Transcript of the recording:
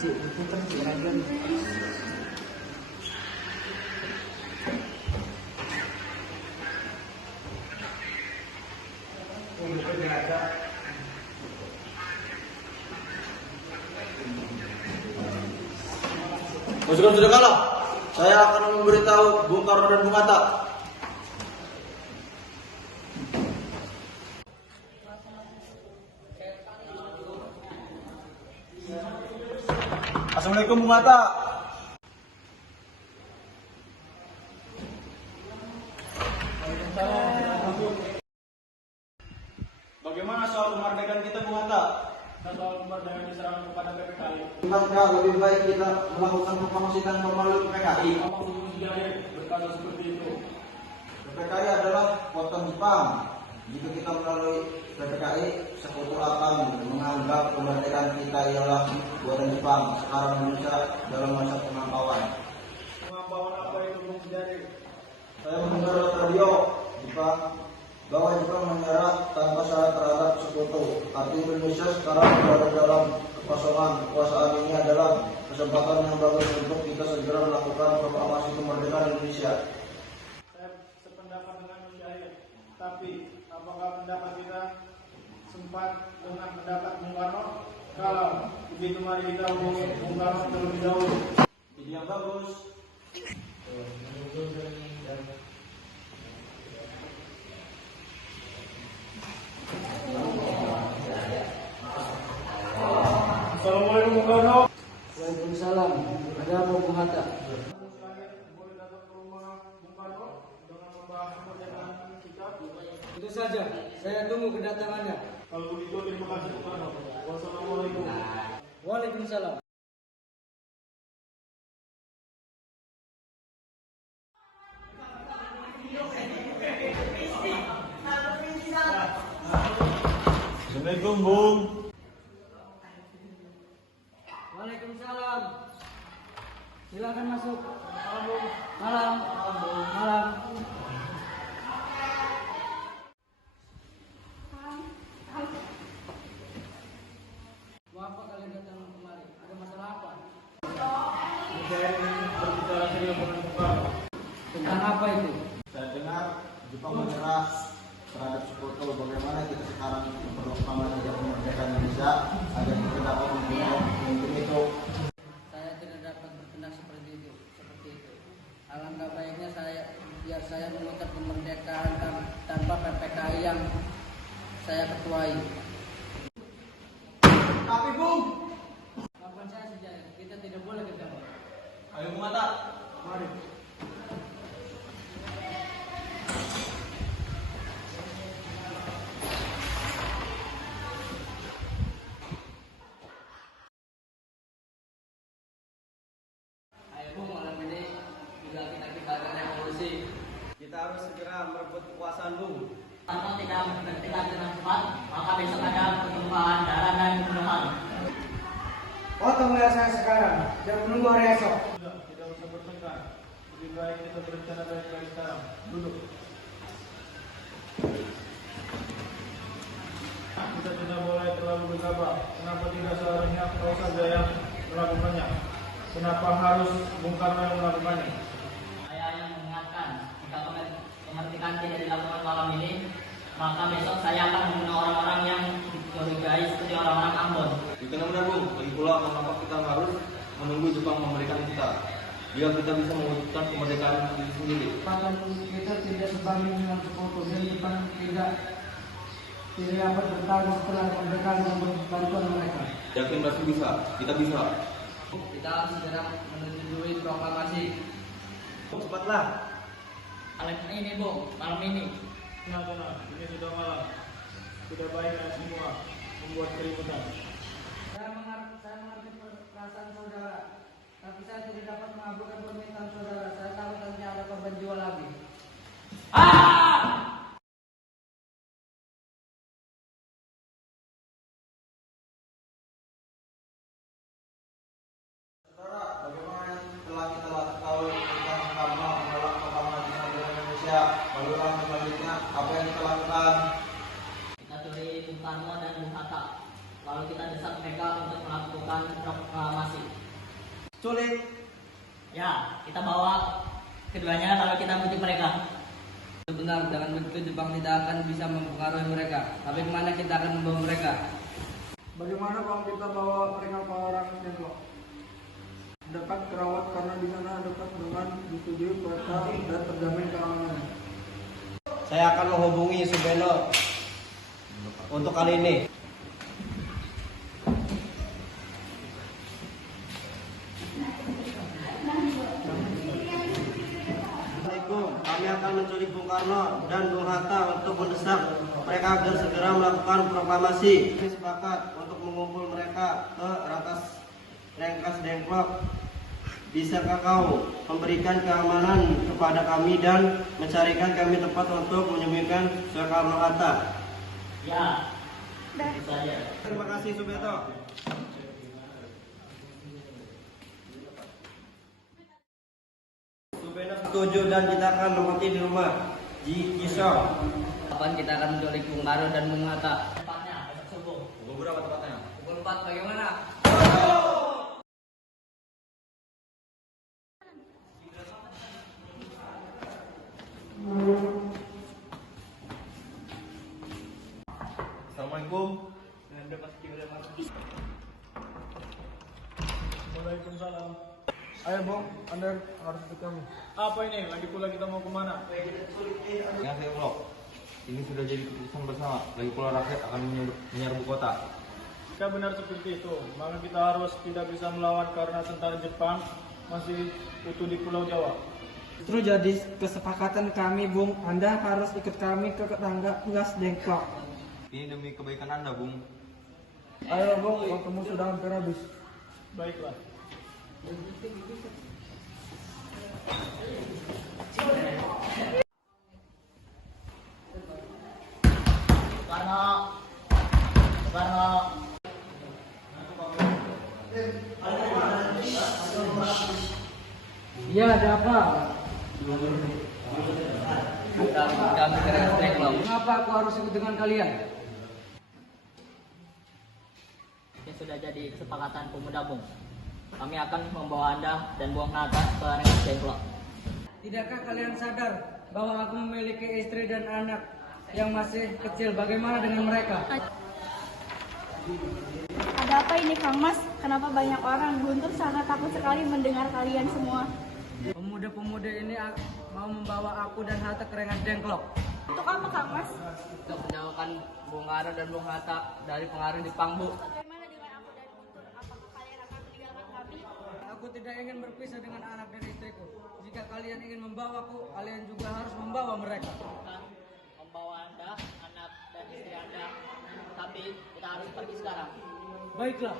Cik, putar cik lagi. Pasukan sudah kalah. Saya akan memberitahu Bung Karno dan Bung Hatta. Assalamualaikum Bung Hatta. Bagaimana soal kemerdekaan kita Bung Hatta? Soal kemerdekaan diserang kepada PPKI. Bukankah lebih baik kita melakukan pemangsitan melalui PPKI? Apa sejarah berkata seperti itu? PPKI adalah kota Jepang. Jika kita melalui PPKI, sekutu akan menganggap kemerdekaan kita ialah buatan Jepang. Sekarang Indonesia dalam masa pengampauan. Pengampauan apa itu Bung Sejarah? Saya mendengar radio Jepang bahwa Jepang menyerah tanpa syarat terhadap sekutu. Arti Indonesia sekarang berada dalam kekosongan. Kekuasaan ini adalah kesempatan yang bagus untuk kita segera melakukan proklamasi kemerdekaan Indonesia. Saya sependapat dengan Bung Sejarah. Tapi apakah pendapat kita sempat dengan pendapat Bung Karno? Kalau begitu mari kita hubungi Bung Karno terlebih dahulu. Ide yang bagus. Assalamualaikum Bung Karno. Waalaikumsalam. Ada apa Bung Hatta? Boleh datang ke rumah Bung Karno dengan membahas kemerdekaan kita? Tentu saja. Saya tunggu kedatangannya. Kalau begitu terima kasih Bung Karno. Wassalamualaikum. Waalaikumsalam. Assalamualaikum Bung. Waalaikumsalam. Silakan masuk. Malam, Bung. Malam. Malam. Mau apa kalian datang kemari? Ada masalah apa? Saya ingin berbicara serius dengan Bung Karno. Tentang apa itu? Saya dengar Jepang menyerah terhadap sekutu. Bagaimana kita sekarang memproklamasi kemerdekaan Indonesia agar kita dapat mempunyai pemimpin itu? Saya tidak dapat bertindak seperti itu. Alangkah baiknya biar saya mengikat kemerdekaan tanpa PPKI yang saya ketuai. Tapi Bung, Kapan saya sejarah? Kita tidak boleh gegabah. ayo Bung Hatta. Mari. Ayo Bung, malam ini juga kita akan revolusi. Kita harus segera merebut kekuasaan Bung. Kalau tidak bertindak dengan cepat, maka besok ada pertumpahan darah dan pembunuhan. Potong leher saya sekarang dan menunggu hari esok. Sudah, tidak usah bertengkar. Lebih baik kita berencana baik-baik sekarang. Duduk. Kita tidak boleh terlalu gegabah. Kenapa tidak seharusnya kau saja yang melakukannya? Kenapa harus Bung Karno yang melakukannya? Saya yang mengingatkan, jika kemerdekaan tidak dilakukan malam ini, maka besok saya akan membunuh orang-orang yang dicurigai seperti orang-orang Ambon. Itu benar Bung. Lagi pula mengapa kita harus menunggu Jepang memberikan kita? Biar kita bisa mewujudkan kemerdekaan diri sendiri. Bahkan kita tidak sebanding dengan sekutu dan Jepang tidak dapat bertahan setelah kemerdekaan dan bantuan mereka. Yakin pasti bisa. Kita bisa. Kita harus segera menyetujui proklamasi. Cepatlah. Malam ini, Bung, malam ini. Tenang, ini sudah malam. Tidak baik kalian semua membuat keributan. Saya mengerti perasaan saudara, tapi saya tidak dapat mengabulkan permintaan saudara. Saya tahu nanti ada korban jiwa lagi. Saudara, bagaimana yang telah kita ketahui tentang Karno menolak proklamasi kemerdekaan Indonesia? Bagaimana selanjutnya? Apa yang kita lakukan? Kita curi Bung Karno dan Bung Hatta. Lalu kita culik. Ya, kita bawa keduanya lalu kita bujuk mereka. Benar, dengan begitu Jepang tidak akan bisa mempengaruhi mereka. Tapi kemana kita akan membawa mereka? Bagaimana kalau kita bawa mereka ke orang Dengklok? Dekat kerawat karena di sana dekat dengan disetujui mereka dan terjamin keamanannya. Saya akan menghubungi Subeno untuk kali ini. Assalamualaikum. Kami akan menculik Bung Karno dan Bung Hatta untuk mendesak mereka agar segera melakukan proklamasi. Kami sepakat untuk mengumpul mereka ke atas Rengkas Dengklok. Bisakah kau memberikan keamanan kepada kami dan mencarikan kami tempat untuk menyembunyikan Soekarno Hatta? Ya, itu saja. Terima kasih Subeto. Subeto setuju dan kita akan menempati di rumah Jisoo. Kapan kita akan menculik Bung Karno dan Bung Hatta? Tepatnya besok subuh. Pukul berapa tepatnya? Pukul 4 bagaimana? Assalamualaikum. Waalaikumsalam. Ayo Bung, Anda harus ikut kami. Apa ini? Lagi pula kita mau kemana? Ya, saya Blok. Ini sudah jadi keputusan bersama. Lagi pula rakyat akan menyerbu kota. Jika benar seperti itu, maka kita harus tidak bisa melawan karena tentara Jepang masih utuh di Pulau Jawa. Justru jadi kesepakatan kami, Bung. Anda harus ikut kami ke Rengkas Dengklok. Ini demi kebaikan Anda, Bung. Ayo Bung, waktumu sudah hampir habis. Baiklah. Soekarno. Soekarno. Iya, ada apa? Kami keren Dengklok. Mengapa aku harus ikut dengan kalian? Ini sudah jadi kesepakatan pemuda Bung. Kami akan membawa Anda dan Bung Hatta ke Rengkas Dengklok. Tidakkah kalian sadar bahwa aku memiliki istri dan anak yang masih kecil? Bagaimana dengan mereka? Ada apa ini Kang Mas? Kenapa banyak orang? Guntur sangat takut sekali mendengar kalian semua. Pemuda-pemuda ini mau membawa aku dan Hatta ke Rengkas Dengklok Untuk apa Kang Mas? untuk menjauhkan Bung Karno dan Bung Hatta dari pengaruh Jepang, Bu. Bagaimana dengan aku dan Guntur? Apakah kalian akan meninggalkan kami? Aku tidak ingin berpisah dengan anak dan istriku. Jika kalian ingin membawaku, kalian juga harus membawa mereka. Akan membawa Anda, anak dan istri Anda. Tapi kita harus pergi sekarang. Baiklah.